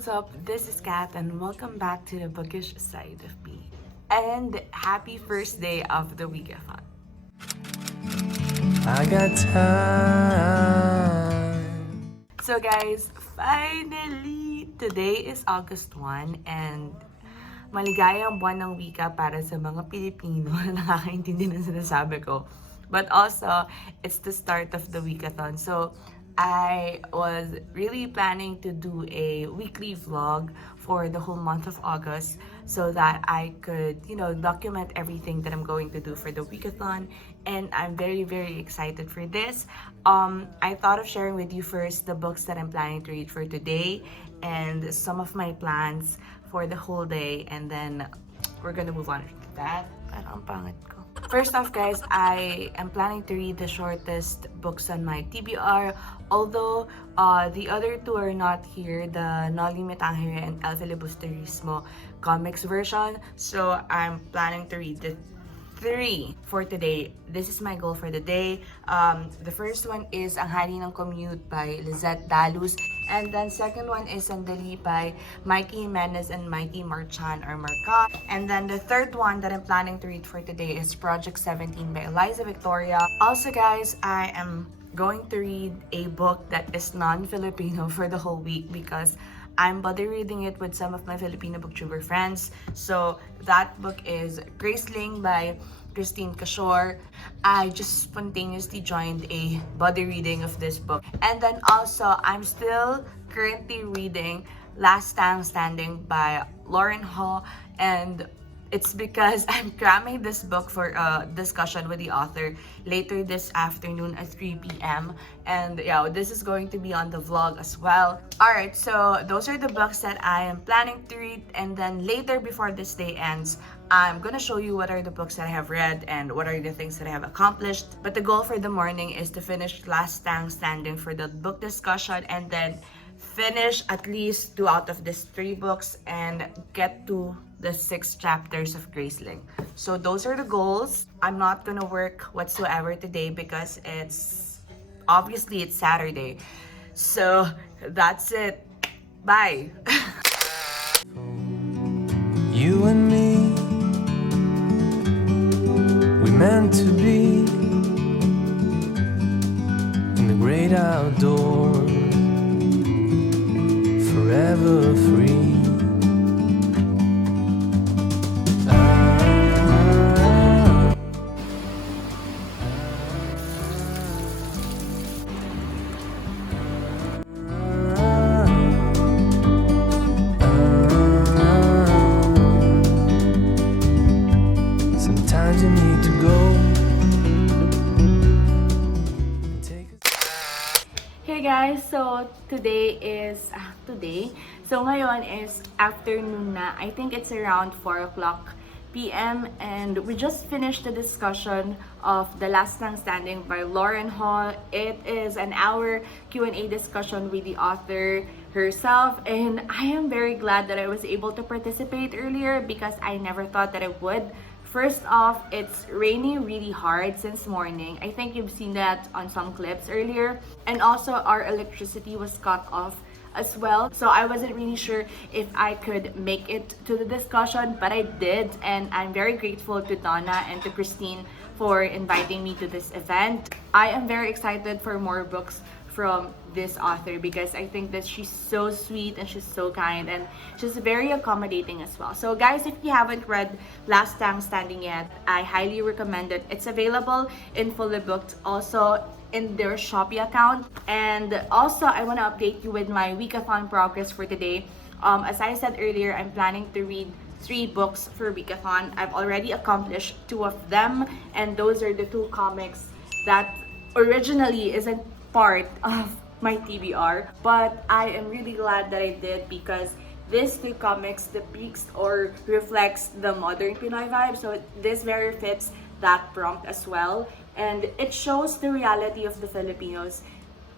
what's up? This is Kat and welcome back to the bookish side of me. And happy first day of the WIKATHON. I got time. So guys, finally! Today is August 1 and maligayang buwan ng wika para sa mga Pilipino na nakakaintindi ng sinasabi ko. But also, it's the start of the WIKATHON. So, I was really planning to do a weekly vlog for the whole month of August so that I could, document everything that I'm going to do for the WIKATHON. And I'm very, very excited for this. I thought of sharing with you first the books that I'm planning to read for today and some of my plans for the whole day. And then we're gonna move on to that. Parang pangit ko. First off, guys, I am planning to read the shortest books on my TBR. Although the other two are not here, the Noli Me Tangere and El Filibusterismo comics version. So I'm planning to read the 3 for today. This is my goal for the day. The first one is Ang Hari ng Commute by Lizette Dalus. And then second one is Sandali by Mikey Jimenez and Mikey Marchan or Marca. And then the third one that I'm planning to read for today is Project 17 by Eliza Victoria. Also guys, I am going to read a book that is non-Filipino for the whole week because I'm buddy reading it with some of my Filipino booktuber friends. So that book is Graceling by Christine Cashore. I just spontaneously joined a buddy reading of this book. And then also, I'm still currently reading Last Time Standing by Lauren Ho. And it's because I'm cramming this book for a discussion with the author later this afternoon at 3 p.m. And yeah, this is going to be on the vlog as well. Alright, so those are the books that I am planning to read. And then later, before this day ends, I'm gonna show you what are the books that I have read and what are the things that I have accomplished. But the goal for the morning is to finish Last Time Standing for the book discussion and then finish at least 2 out of these 3 books and get to the 6 chapters of Graceling. So those are the goals. I'm not gonna work whatsoever today because it's Saturday. So that's it. Bye. You and me, we meant to be in the great outdoors, forever free. Sometimes you need to go and take a... Hey guys, so ngayon is afternoon na. I think it's around 4 o'clock p.m. and we just finished the discussion of The Last Time Standing by Lauren Hall. It is an hour Q&A discussion with the author herself, and I am very glad that I was able to participate earlier because I never thought that I would. First off, it's raining really hard since morning. I think you've seen that on some clips earlier. And also our electricity was cut off as well. So I wasn't really sure if I could make it to the discussion, but I did. And I'm very grateful to Donna and to Christine for inviting me to this event. I am very excited for more books from this author because I think that she's so sweet and she's so kind and she's very accommodating as well. So guys, if you haven't read Last Time Standing yet, I highly recommend it. It's available in Fully Booked, also in their Shopee account. And also, I want to update you with my WIKATHON progress for today. As I said earlier, I'm planning to read 3 books for WIKATHON. I've already accomplished 2 of them, and those are the 2 comics that originally isn't part of my TBR, but I am really glad that I did because these 2 comics depicts or reflects the modern Pinoy vibe, so this very fits that prompt as well, and it shows the reality of the Filipinos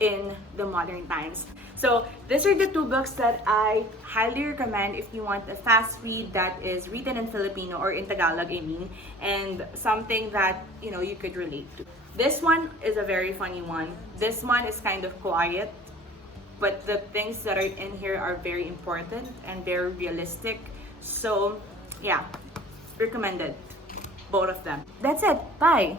in the modern times. So these are the 2 books that I highly recommend if you want a fast read that is written in Filipino or in Tagalog, I mean, and something that you could relate to. This one is a very funny one. This one is kind of quiet, but the things that are in here are very important and very realistic. So yeah, recommended, both of them. That's it. Bye.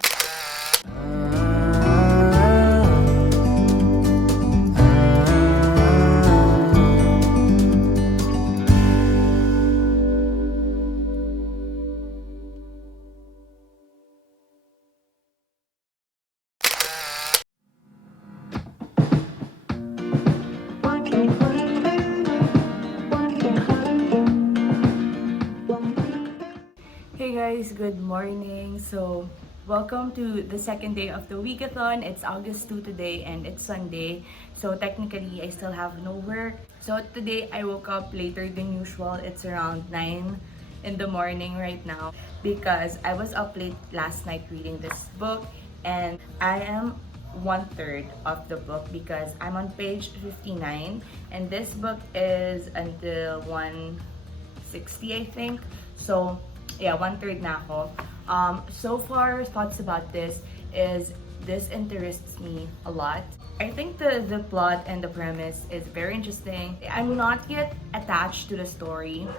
Hey guys, good morning. So, welcome to the second day of the WIKATHON. It's August 2 today and it's Sunday. So, technically, I still have no work. So, today I woke up later than usual. It's around 9 in the morning right now because I was up late last night reading this book, and I am 1/3 of the book because I'm on page 59, and this book is until 160, I think. So, yeah, 1/3 na ako. So far, thoughts about this is this interests me a lot. I think the plot and the premise is very interesting. I'm not yet attached to the story,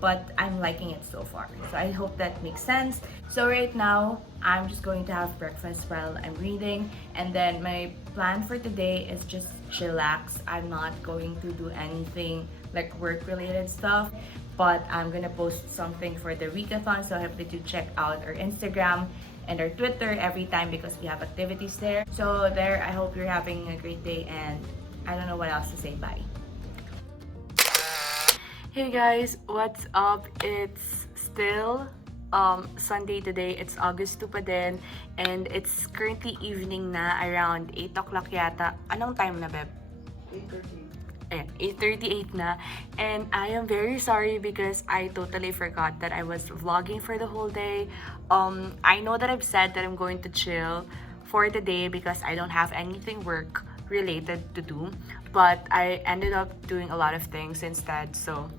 but I'm liking it so far. So I hope that makes sense. So right now, I'm just going to have breakfast while I'm reading. And then my plan for today is just chillax. I'm not going to do anything like work-related stuff, but I'm gonna post something for the WIKATHON. So I hope that you check out our Instagram and our Twitter every time because we have activities there. So there, I hope you're having a great day, and I don't know what else to say. Bye. Hey guys, what's up? It's still Sunday today. It's August 2 pa din, and it's currently evening na, around 8 o'clock yata. Anong time na, Beb? 8:30. Ayan, 8:38 na. And I am very sorry because I totally forgot that I was vlogging for the whole day. I know that I've said that I'm going to chill for the day because I don't have anything work related to do, but I ended up doing a lot of things instead, so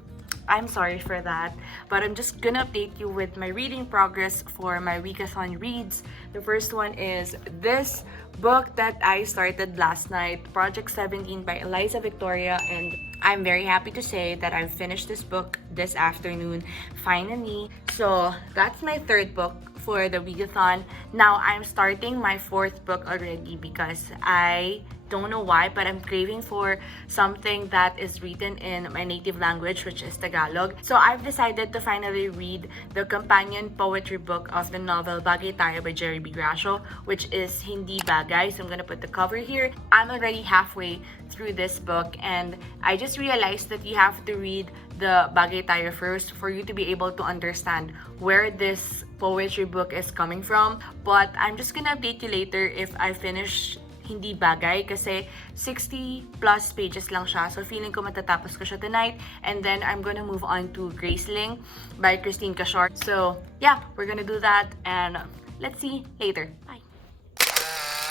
I'm sorry for that. But I'm just gonna update you with my reading progress for my WIKATHON reads. The first one is this book that I started last night, Project 17 by Eliza Victoria, and I'm very happy to say that I've finished this book this afternoon, finally. So that's my third book for the WIKATHON. Now I'm starting my fourth book already because I don't know why, but I'm craving for something that is written in my native language, which is Tagalog. So I've decided to finally read the companion poetry book of the novel Bagay Tayo by Jerry B. Gracio, which is Hindi Bagay. So I'm gonna put the cover here. I'm already halfway through this book, and I just realized that you have to read the Bagay Tayo first for you to be able to understand where this poetry book is coming from. But I'm just gonna update you later if I finish Hindi Bagay kasi 60 plus pages lang siya. So feeling ko matatapos ko siya tonight. And then I'm gonna move on to Graceling by Christine Cashort. So yeah, we're gonna do that, and let's see later. Bye.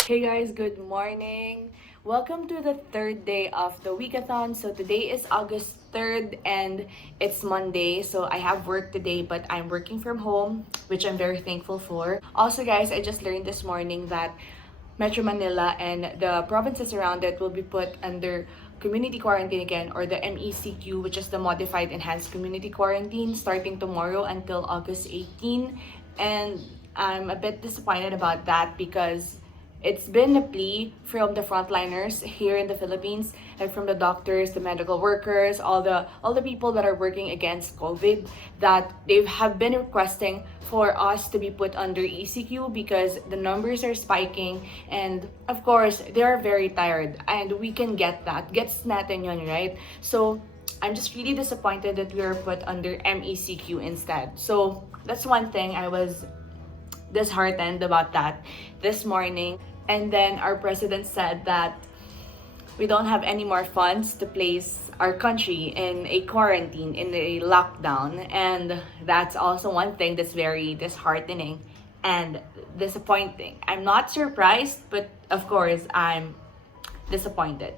Hey guys, good morning. Welcome to the third day of the WIKATHON. So today is August 3rd and it's Monday. So I have work today, but I'm working from home, which I'm very thankful for. Also guys, I just learned this morning that Metro Manila and the provinces around it will be put under community quarantine again, or the MECQ, which is the Modified Enhanced Community Quarantine, starting tomorrow until August 18. And I'm a bit disappointed about that because it's been a plea from the frontliners here in the Philippines and from the doctors, the medical workers, all the people that are working against COVID, that they have been requesting for us to be put under ECQ because the numbers are spiking, and of course they are very tired, and we can get that. Gets natin yun, right? So I'm just really disappointed that we are put under MECQ instead. So that's one thing I was disheartened about that this morning. And then our president said that we don't have any more funds to place our country in a quarantine, in a lockdown. And that's also one thing that's very disheartening and disappointing. I'm not surprised, but of course I'm disappointed.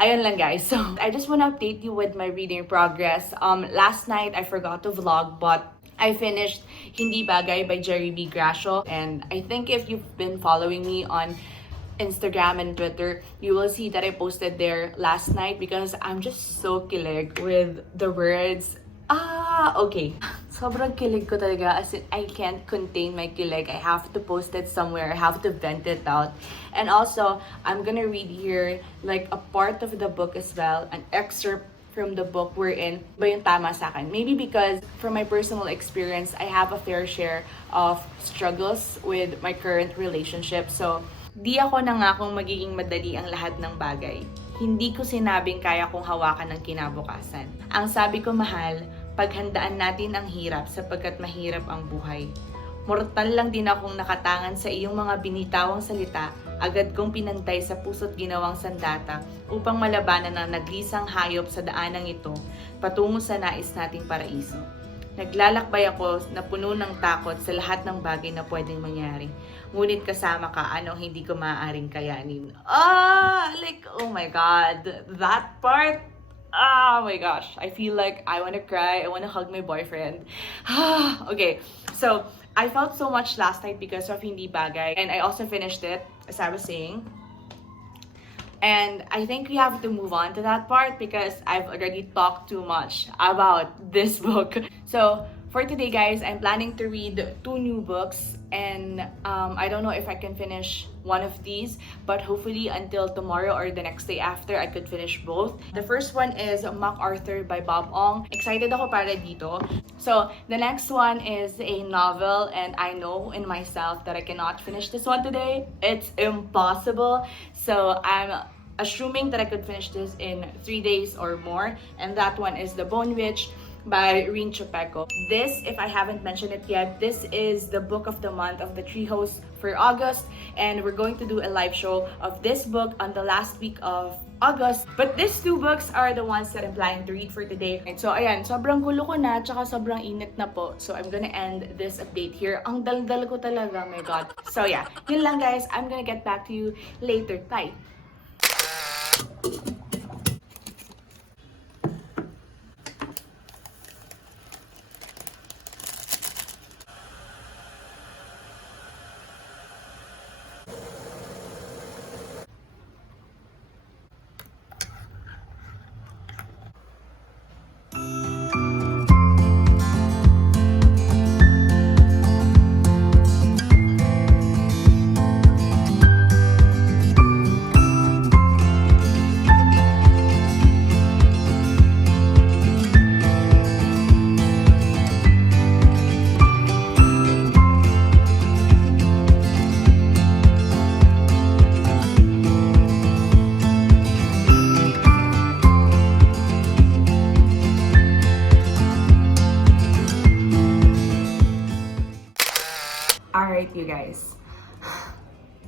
Ayun lang guys. So I just want to update you with my reading progress. Last night I forgot to vlog, but I finished Hindi Bagay by Jerry B. Gracio, and I think if you've been following me on Instagram and Twitter, you will see that I posted there last night because I'm just so kilig with the words. Okay. Sobrang kilig ko talaga, as in, I can't contain my kilig. I have to post it somewhere. I have to vent it out. And also, I'm gonna read here like a part of the book as well, an excerpt from the book we're in, ba yung tama sa akin? Maybe because from my personal experience, I have a fair share of struggles with my current relationship. So, di ako nangakong magiging madali ang lahat ng bagay. Hindi ko sinabing kaya kong hawakan ng kinabukasan. Ang sabi ko, mahal, paghandaan natin ang hirap sapagkat mahirap ang buhay. Mortal lang din akong nakatangan sa iyong mga binitawang salita, agad kong pinantay sa puso't ginawang sandata upang malabanan ang naglisang hayop sa daanang ito patungo sa nais nating paraiso. Naglalakbay ako na puno ng takot sa lahat ng bagay na pwedeng mangyari. Ngunit kasama ka, anong hindi ko maaaring kayanin. Oh my God, that part. Oh my gosh, I feel like I wanna cry, I wanna hug my boyfriend. Okay, so I felt so much last night because of Hindi Bagay, and I also finished it, as I was saying. And I think we have to move on to that part because I've already talked too much about this book. So for today, guys, I'm planning to read 2 new books, and I don't know if I can finish one of these, but hopefully until tomorrow or the next day after, I could finish both. The first one is MacArthur by Bob Ong. Excited ako para dito. So the next one is a novel, and I know in myself that I cannot finish this one today. It's impossible. So I'm assuming that I could finish this in 3 days or more, and that one is The Bone Witch by Trishupaper. This, if I haven't mentioned it yet, this is the book of the month of the TRIHOES for August, and we're going to do a live show of this book on the last week of August. But these 2 books are the ones that I'm planning to read for today. And so ayan, sobrang gulo ko na, tsaka sobrang init na po. So I'm gonna end this update here. Ang dal-dal ko talaga, my God. So yeah, yun lang guys. I'm gonna get back to you later. Bye! Alright, you guys.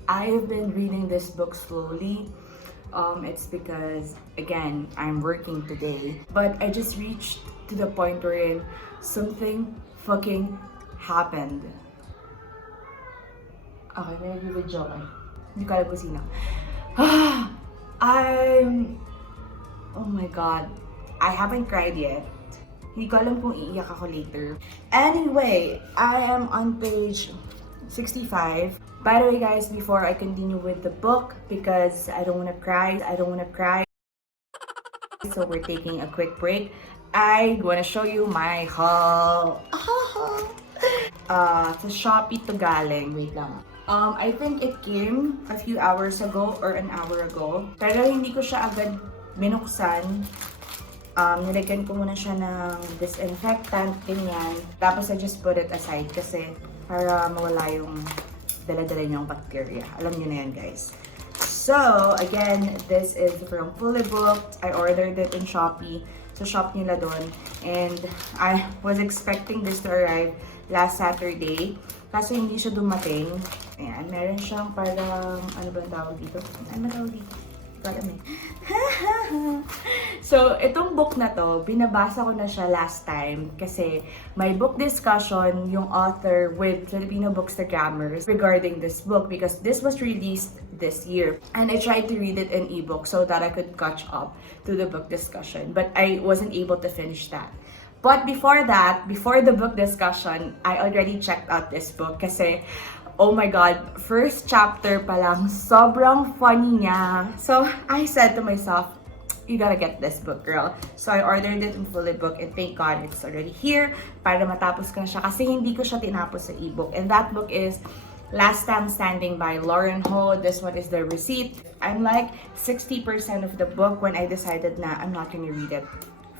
I have been reading this book slowly. It's because, again, I'm working today. But I just reached to the point wherein something fucking happened. Okay, may nag-video ka. Hindi ko alam kung sino. Oh my God. I haven't cried yet. Hindi ko alam kung iiyak ako later. Anyway, I am on page 65. By the way, guys, before I continue with the book, because I don't want to cry, so we're taking a quick break. I want to show you my haul. Sa Shopee to galing. Wait lang. I think it came a few hours ago or an hour ago. Pero hindi ko siya agad binuksan. Nilagyan ko muna siya ng disinfectant, ganyan. Tapos I just put it aside kasi para mawala yung dala-dala niyong bacteria. Alam niyo na yan, guys. So, again, this is from Fully Booked. I ordered it in Shopee. Sa shop nila doon. And I was expecting this to arrive last Saturday. Kaso hindi siya dumating. Ayan, meron siyang parang, ano ba tawag dito? Ano tawag dito? So, itong book na to, binabasa ko na siya last time kasi may book discussion yung author with Filipino Bookstagrammers regarding this book because this was released this year. And I tried to read it in ebook so that I could catch up to the book discussion. But I wasn't able to finish that. But before that, before the book discussion, I already checked out this book kasi Oh my God, first chapter pa lang, sobrang funny niya. So, I said to myself, you gotta get this book, girl. So, I ordered it in fully book and thank God it's already here para matapos ko na siya kasi hindi ko siya tinapos sa ebook. And that book is Last Time Standing by Lauren Ho. This one is the receipt. I'm like 60% of the book when I decided na I'm not gonna read it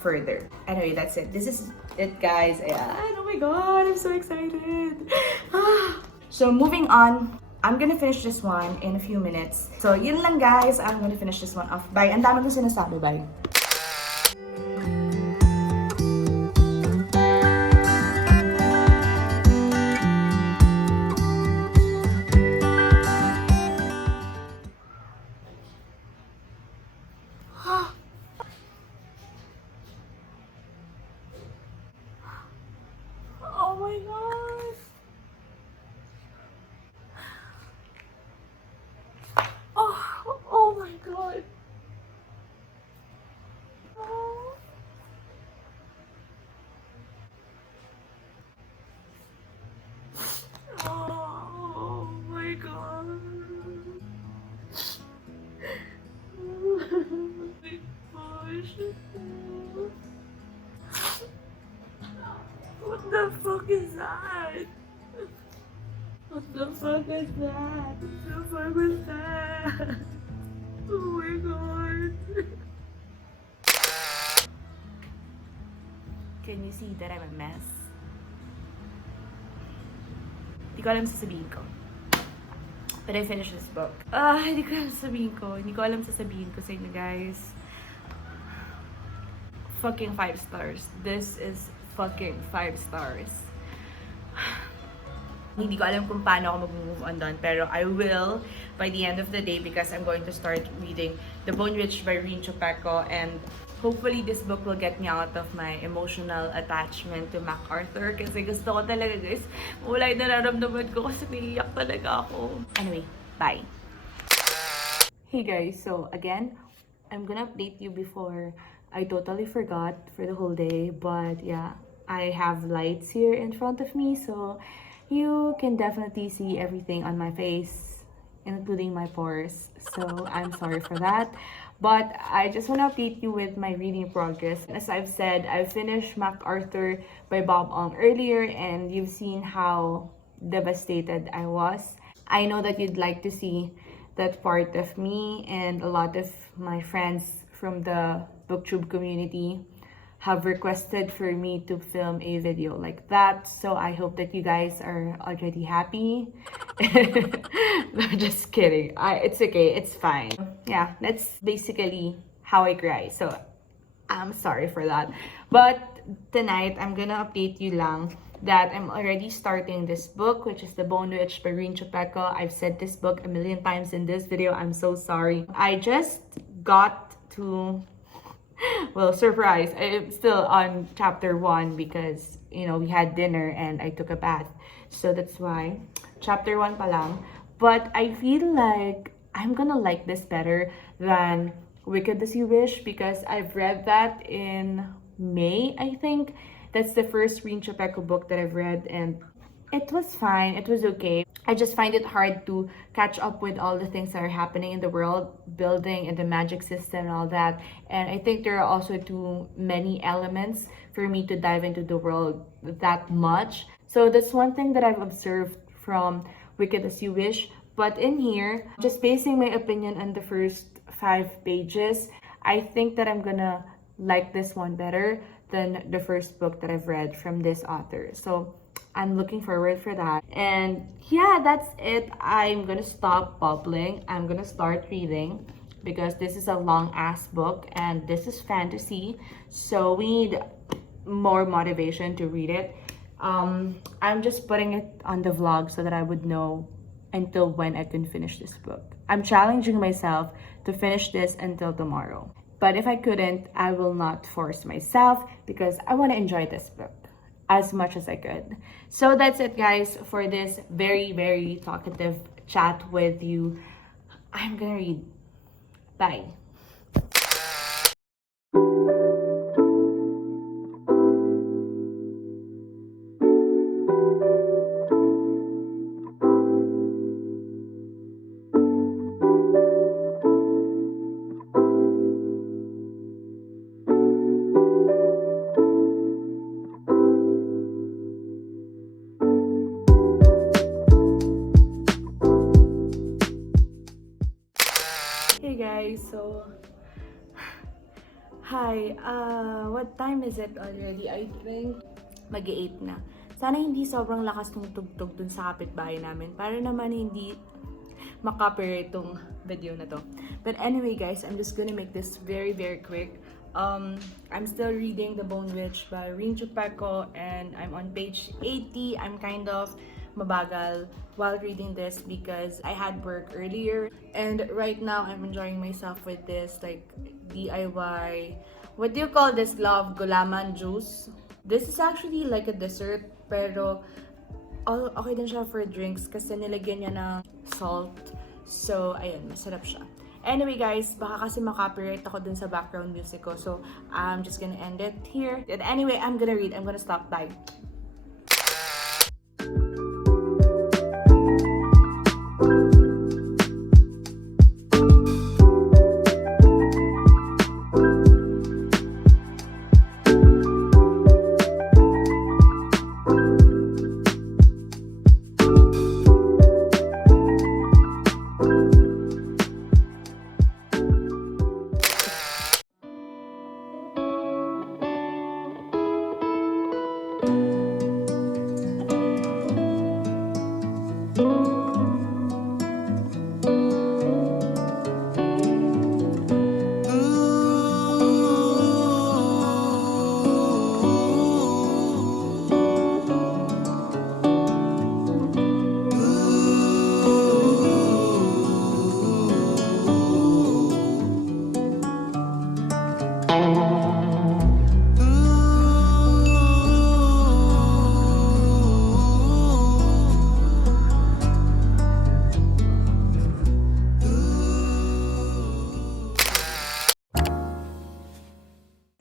further. Anyway, that's it. This is it, guys. Ayan. Oh my God, I'm so excited. So, moving on. I'm gonna finish this one in a few minutes. So, yun lang, guys. I'm gonna finish this one off. Bye. Ang dami kong sinasabi. Bye. Oh my God. Oh my God. Oh, oh my God. Oh my gosh. What the fuck is that? What the fuck is that? What the fuck was that? Oh my God. Can you see that I'm a mess? Hindi ko alam sasabihin ko. But I finished this book. Hindi ko alam sasabihin ko. Hindi ko alam sasabihin ko sa inyo, guys. Fucking 5 stars. This is fucking 5 stars. Hindi ko alam kung paano ako mag-move on doon, pero I will by the end of the day because I'm going to start reading The Bone Witch by Trishupaper, and hopefully this book will get me out of my emotional attachment to MacArthur kasi gusto ko talaga, guys. Wala yung nararamdaman ko kasi naiiyak talaga ako. Anyway, bye! Hey guys, so again, I'm gonna update you before I totally forgot for the whole day, but yeah, I have lights here in front of me, so you can definitely see everything on my face, including my pores. So I'm sorry for that. But I just want to update you with my reading progress. As I've said, I finished MacArthur by Bob Ong earlier, and you've seen how devastated I was. I know that you'd like to see that part of me, and a lot of my friends from the booktube community have requested for me to film a video like that. So I hope that you guys are already happy. No, just kidding. It's okay. It's fine. Yeah, that's basically how I cry. So I'm sorry for that. But tonight, I'm gonna update you lang that I'm already starting this book, which is The Bone Witch by Trishupaper. I've said this book a million times in this video. I'm so sorry. I just got to... Well, surprise, I'm still on chapter 1 because, you know, we had dinner and I took a bath. So that's why, chapter 1 pa lang. But I feel like I'm gonna like this better than Wicked As You Wish because I've read that in May, I think. That's the first Trishupaper book that I've read, and it was fine. It was okay. I just find it hard to catch up with all the things that are happening in the world building and the magic system and all that. And I think there are also too many elements for me to dive into the world that much. So that's one thing that I've observed from Wicked As You Wish. But in here, just basing my opinion on the first 5 pages, I think that I'm gonna like this one better than the first book that I've read from this author. So I'm looking forward for that. And yeah, that's it. I'm gonna stop bubbling. I'm gonna start reading because this is a long ass book and this is fantasy. So we need more motivation to read it. I'm just putting it on the vlog so that I would know until when I can finish this book. I'm challenging myself to finish this until tomorrow. But if I couldn't, I will not force myself because I want to enjoy this book as much as I could. So that's it, guys, for this very, very talkative chat with you. I'm gonna read. Bye. What time is it already? I think mag-8 na. Sana hindi sobrang lakas ng tugtog dun sa kapitbahay namin para naman hindi makopyright tong video na to. But anyway guys, I'm just gonna make this very quick. I'm still reading The Bone Witch by Trishupaper and I'm on page 80. I'm kind of mabagal while reading this because I had work earlier and right now I'm enjoying myself with this like DIY, what do you call this, love, gulaman juice. This is actually like a dessert pero okay din siya for drinks kasi nilagyan niya ng salt. So, ayun, masarap siya. Anyway guys, baka kasi makopyright ako dun sa background music ko. So, I'm just gonna end it here. And anyway, I'm gonna read. I'm gonna stop. Bye.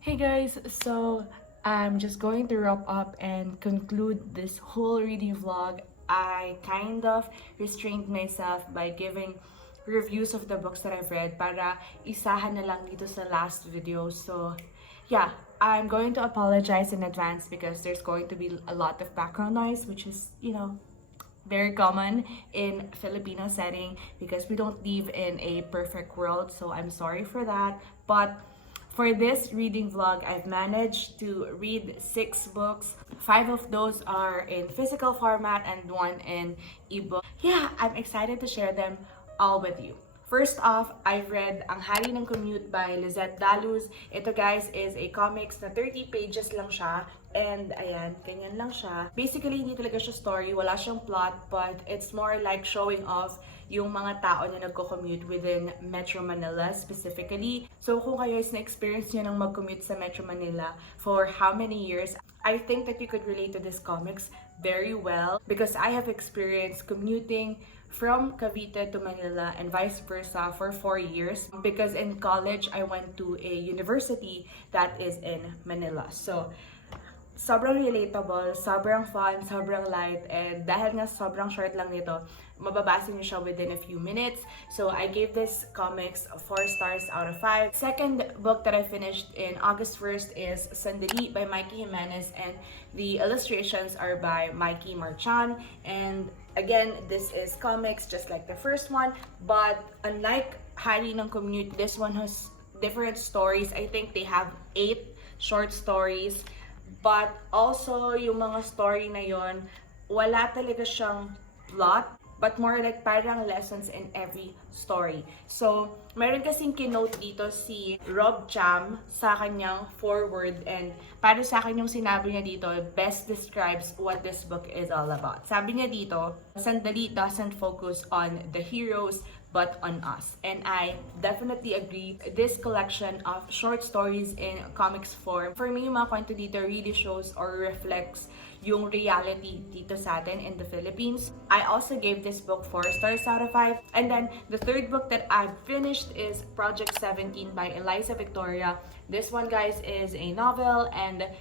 Hey guys, so I'm just going to wrap up and conclude this whole reading vlog. I kind of restrained myself by giving reviews of the books that I've read para isahan na lang dito sa last video. So yeah, I'm going to apologize in advance because there's going to be a lot of background noise, which is, you know, very common in Filipino setting because we don't live in a perfect world. So I'm sorry for that. But for this reading vlog, I've managed to read 6 books. 5 of those are in physical format and 1 in ebook. Yeah, I'm excited to share them all with you. First off, I've read Ang Hari ng Commute by Lizette Daluz. Ito guys is a comics na 30 pages lang siya. And ayan, ganyan lang siya. Basically, hindi talaga siya story, wala siyang plot, but it's more like showing off yung mga tao na nagko-commute within Metro Manila specifically. So kung kayo is na-experience nyo nang mag-commute sa Metro Manila for how many years, I think that you could relate to this comics very well because I have experienced commuting from Cavite to Manila and vice versa for 4 years because in college I went to a university that is in Manila. So sobrang relatable, sobrang fun, sobrang light, and dahil nga sobrang short lang nito, mababasa niyo siya within a few minutes. So I gave this comics 4 stars out of 5. Second book that I finished in August 1st is Sandali by Mikey Jimenez, and the illustrations are by Mikey Marchan. And again, this is comics just like the first one, but unlike Hari ng Commute, this one has different stories. I think they have 8 short stories. But also, yung mga story na yon, wala talaga siyang plot, but more like parang lessons in every story. So, meron kasing kinote dito si Rob Cham sa kanyang foreword, and para sa akin yung sinabi niya dito best describes what this book is all about. Sabi niya dito, Sandali doesn't focus on the heroes, but on us. And I definitely agree. This collection of short stories in comics form, for me, yung mga kwento dito really shows or reflects yung reality dito sa atin in the Philippines. I also gave this book 4 stars out of 5. And then, the third book that I've finished is Project 17 by Eliza Victoria. This one, guys, is a novel and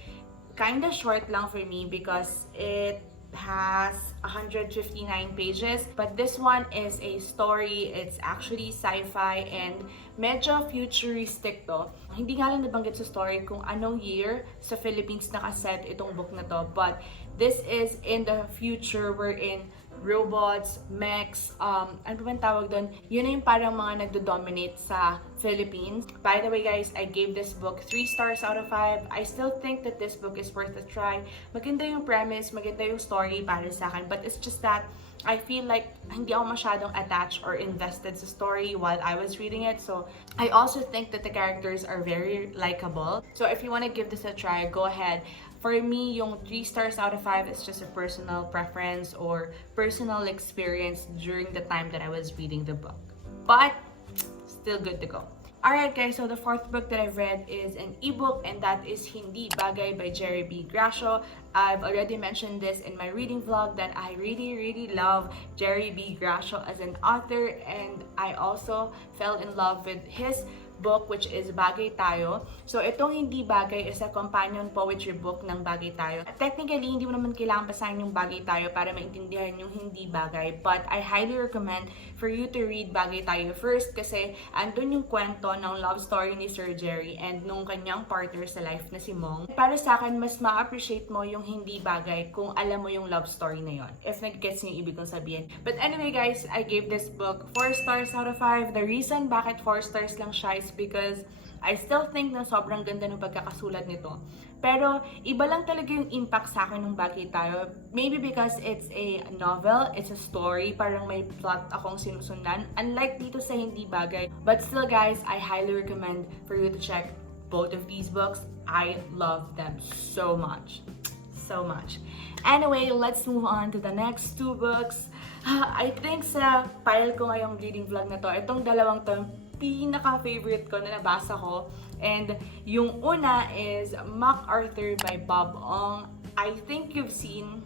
kinda short lang for me because it has 159 pages, but this one is a story. It's actually sci-fi and medyo futuristic to. Hindi nga lang nabanggit sa story kung anong year sa Philippines nakaset itong book na to, but this is in the future wherein robots, mechs, ano ba tawag doon? Yun na yung parang mga nagdo-dominate sa Philippines. By the way guys, I gave this book 3 stars out of 5. I still think that this book is worth a try. Maganda yung premise, maganda yung story para sa akin, but it's just that I feel like hindi ako masyadong attached or invested sa story while I was reading it. So, I also think that the characters are very likable. So, if you want to give this a try, go ahead. For me, yung 3 stars out of 5 is just a personal preference or personal experience during the time that I was reading the book. But, still good to go. Alright guys, so the 4th book that I've read is an ebook, and that is Hindi Bagay by Jerry B. Gracio. I've already mentioned this in my reading vlog that I really love Jerry B. Gracio as an author, and I also fell in love with his book which is Bagay Tayo. So itong Hindi Bagay is a companion poetry book ng Bagay Tayo. Technically, hindi mo naman kailangan basahin yung Bagay Tayo para maintindihan yung Hindi Bagay, but I highly recommend for you to read Bagay Tayo first kasi andun yung kwento ng love story ni Sir Jerry and nung kanyang partner sa life na si Mong. Para sa akin, mas ma-appreciate mo yung Hindi Bagay kung alam mo yung love story na yon. If nag-gets niyo yung ibig kong sabihin. But anyway guys, I gave this book 4 stars out of 5. The reason bakit 4 stars lang siya is because I still think na sobrang ganda ng pagkakasulat nito. Pero iba lang talaga yung impact sa akin ng Bagay Tayo. Maybe because it's a novel, it's a story, parang may plot akong sinusundan. Unlike dito sa Hindi Bagay. But still guys, I highly recommend for you to check both of these books. I love them so much. So much. Anyway, let's move on to the next 2 books. I think sa pile ko ngayong reading vlog na to, itong dalawang to, pinaka-favorite ko na nabasa ko. And yung una is MacArthur by Bob Ong. I think you've seen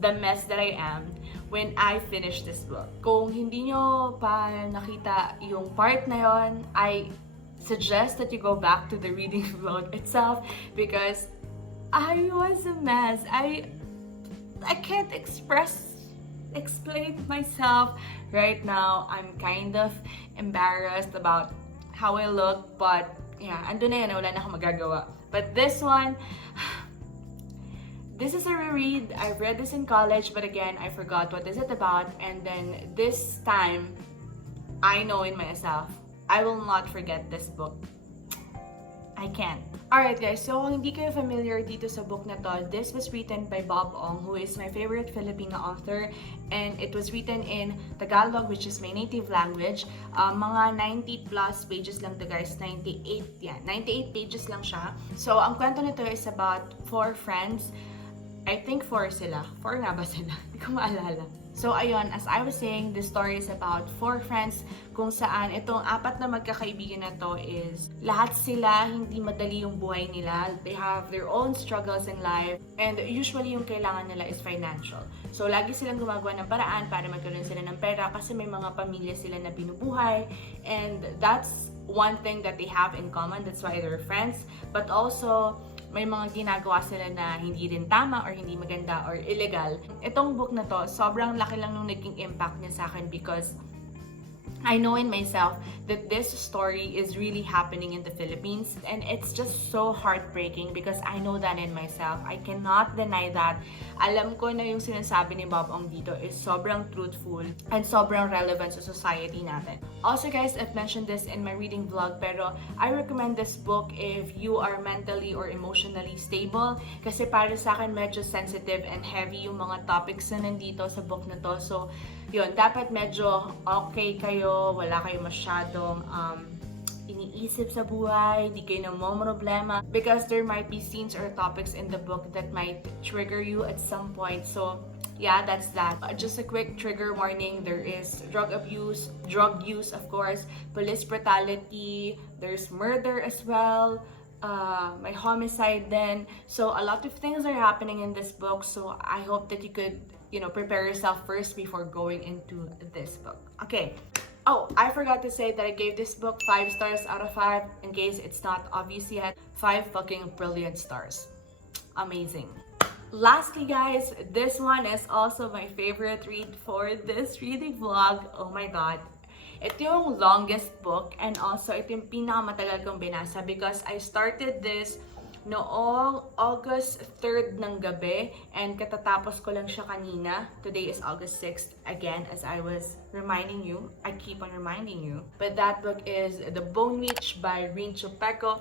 the mess that I am when I finished this book. Kung hindi nyo pa nakita yung part na yon, I suggest that you go back to the reading vlog itself because I was a mess. I can't explain myself right now. I'm kind of embarrassed about how I look, but yeah, andun na yun, wala na akong magagawa. But this one, this is a reread. I read this in college, but again, I forgot what is it about. And then this time, I know in myself, I will not forget this book. I can't. Alright guys, so kung hindi kayo familiar dito sa book na to, this was written by Bob Ong, who is my favorite Filipino author, and it was written in Tagalog, which is my native language. Mga 90 plus pages lang to guys, 98 yan. 98 pages lang siya. So, ang kwento nito is about 4 friends. I think 4 sila. 4 nga ba sila? Hindi ko maalala. So ayun, as I was saying, this story is about 4 friends kung saan itong 4 na magkakaibigan na to is lahat sila hindi madali yung buhay nila. They have their own struggles in life and usually yung kailangan nila is financial. So lagi silang gumagawa ng paraan para magkaroon sila ng pera kasi may mga pamilya sila na binubuhay, and that's one thing that they have in common. That's why they're friends. But also, may mga ginagawa sila na hindi rin tama or hindi maganda or illegal. Itong book na to, sobrang laki lang nung naging impact niya sa akin because I know in myself that this story is really happening in the Philippines, and it's just so heartbreaking because I know that in myself. I cannot deny that. Alam ko na yung sinasabi ni Bob Ong dito is sobrang truthful and sobrang relevant sa society natin. Also guys, I've mentioned this in my reading vlog, pero I recommend this book if you are mentally or emotionally stable kasi para sa akin medyo sensitive and heavy yung mga topics na nandito sa book na to. So yun, dapat medyo okay kayo, wala kayo masyadong iniisip sa buhay, di kayo namomroblema because there might be scenes or topics in the book that might trigger you at some point. So yeah, that's that. Just a quick trigger warning, there is drug use of course, police brutality, there's murder as well, may homicide then. So a lot of things are happening in this book, so I hope that you could prepare yourself first before going into this book. Okay. Oh, I forgot to say that I gave this book 5 stars out of 5 in case it's not obvious yet. 5 fucking brilliant stars. Amazing. Lastly guys, this one is also my favorite read for this reading vlog. Oh my god. Ito yung longest book and also ito yung pinakamatagal kong binasa because I started this noong August 3rd ng gabi, and katatapos ko lang siya kanina. Today is August 6th, again, as I was reminding you. I keep on reminding you. But that book is The Bone Witch by Trishupaper.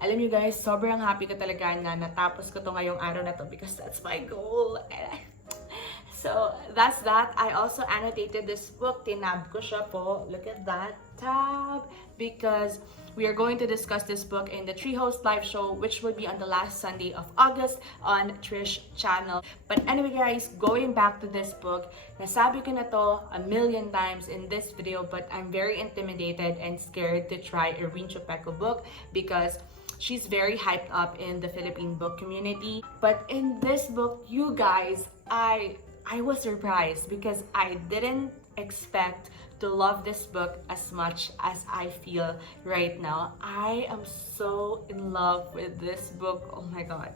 Alam niyo guys, sobrang happy ko talaga na natapos ko to ngayong araw na to because that's my goal. So, that's that. I also annotated this book. Tinab ko siya po. Look at that tab. Because we are going to discuss this book in the TRIHOES live show, which will be on the last Sunday of August on Trish channel. But anyway guys, going back to this book, nasabi ko na to a million times in this video, but I'm very intimidated and scared to try a Trishupaper book because she's very hyped up in the Philippine book community. But in this book, you guys, I was surprised because I didn't expect to love this book as much as I feel right now. I am so in love with this book. Oh my god.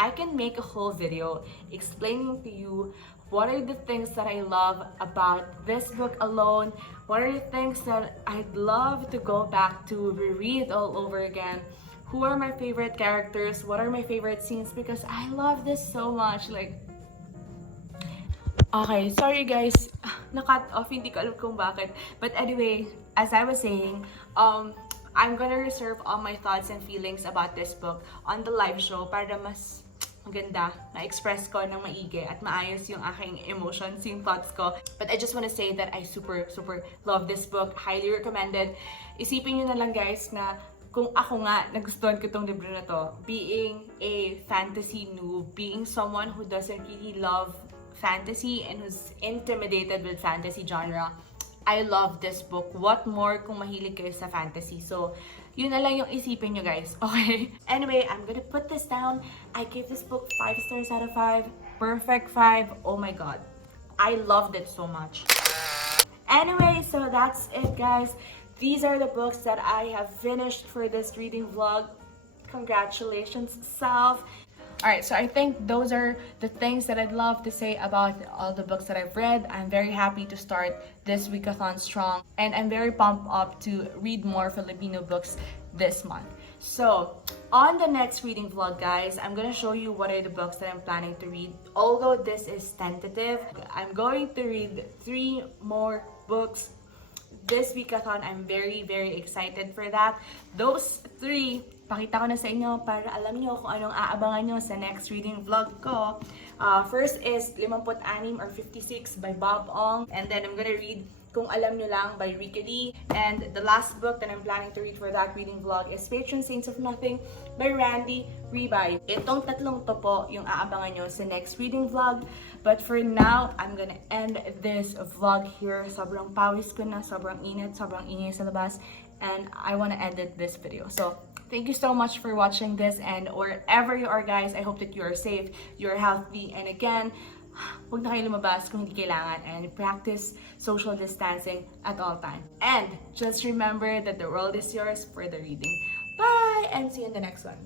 I can make a whole video explaining to you what are the things that I love about this book alone, what are the things that I'd love to go back to reread all over again, who are my favorite characters, what are my favorite scenes, because I love this so much. Like, okay, sorry guys, na-cut off, hindi ko alam kung bakit. But anyway, as I was saying, I'm gonna reserve all my thoughts and feelings about this book on the live show para mas maganda, na-express ko ng maigi at maayos yung aking emotions, yung thoughts ko. But I just want to say that I super love this book. Highly recommended. Isipin nyo na lang guys na kung ako nga nagustuhan ko tong libro na to, being a fantasy noob, being someone who doesn't really love fantasy and who's intimidated with fantasy genre, I love this book. What more kung mahilig kayo sa fantasy? So, yun na lang yung isipin nyo guys, okay? Anyway, I'm gonna put this down. I gave this book 5 stars out of 5. Perfect 5. Oh my god. I loved it so much. Anyway, so that's it guys. These are the books that I have finished for this reading vlog. Congratulations, self. Alright, so I think those are the things that I'd love to say about all the books that I've read. I'm very happy to start this WIKATHON strong, and I'm very pumped up to read more Filipino books this month. So, on the next reading vlog, guys, I'm gonna show you what are the books that I'm planning to read. Although this is tentative, I'm going to read 3 more books this WIKATHON. I'm very excited for that. Those 3, pakita ko na sa inyo para alam niyo kung anong aabangan nyo sa next reading vlog ko. First is 56 or 56 by Bob Ong. And then I'm gonna read Kung Alam Nyo Lang by Rika Lee. And the last book that I'm planning to read for that reading vlog is Patron Saints of Nothing by Randy Rebay. Itong tatlong to po yung aabangan nyo sa next reading vlog. But for now, I'm gonna end this vlog here. Sobrang pawis ko na, sobrang init, sobrang ingay sa labas. And I wanna end this video. So, thank you so much for watching this, and wherever you are guys, I hope that you are safe, you're healthy, and again, huwag na kayo lumabas kung hindi kailangan, and practice social distancing at all time. And just remember that the world is yours for the reading. Bye, and see you in the next one.